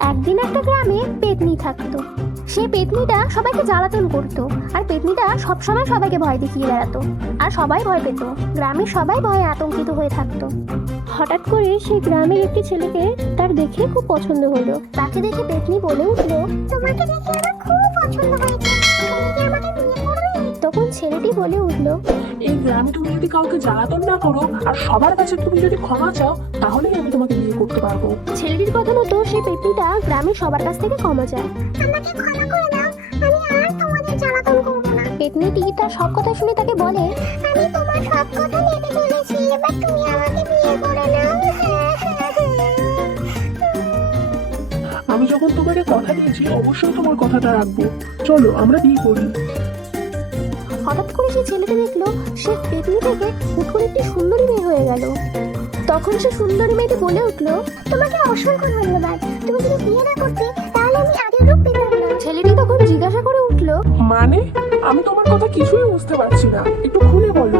একদিন একটা গ্রামে পেতনি থাকতো। সেই পেতনিটা সবাইকে জ্বালাতন করতো, আর পেতনিটা সবসময় সবাইকে ভয় দেখিয়ে বেড়াতো, আর সবাই ভয় পেত। গ্রামের সবাই ভয়ে আতঙ্কিত হয়ে থাকতো। হঠাৎ করে সেই গ্রামের একটি ছেলেকে তার দেখে খুব পছন্দ হলো। তাকে দেখে পেতনি বলে উঠলো, তোমাকে দেখে আমার খুব পছন্দ হয়েছে, তুমি কি আমাকে বিয়ে করবে? তখন ছেলেটি বলে উঠলো, এই গ্রামে তুমি যদি কাউকে জ্বালাতন না করো আর সবার কাছে তুমি যদি ক্ষমা চাও, তাহলেই আমি তোমাকে বিয়ে করতে পারবো। ছেলেটির কথা মতো সেই পেতনিটা গ্রামের সবার কাছ থেকে ক্ষমা চায়। আমাকে ক্ষমা করে দাও, আমি আর তোমাদের জ্বালাতন করব না। পেতনিটি তার সব কথা শুনে তাকে বলে, আমি তোমার সব কথা মেনে চলেছি, এবার তুমি আমাকে বিয়ে করে নাও। আমি যখন তোমাকে কথা দিয়েছি অবশ্যই তোমার কথাটা রাখবো। চলো আমরা বিয়ে করি। হঠাৎ করে সেই ছেলেটা দেখলো সে পেতনি থেকে হুট করে একটি সুন্দরী মেয়ে হয়ে গেল। তখন সে সুন্দরী মেয়েটি বলে উঠলো, তোমাকে অসংখ্য ধন্যবাদ, তুমি যদি বিয়ে না করতে তাহলে আমি আগের রূপ পেতাম না। ছেলেটি তখন জিজ্ঞাসা করে উঠলো, মানে আমি তোমার কথা কিছুই বুঝতে পারছি না, একটু খুলে বলো।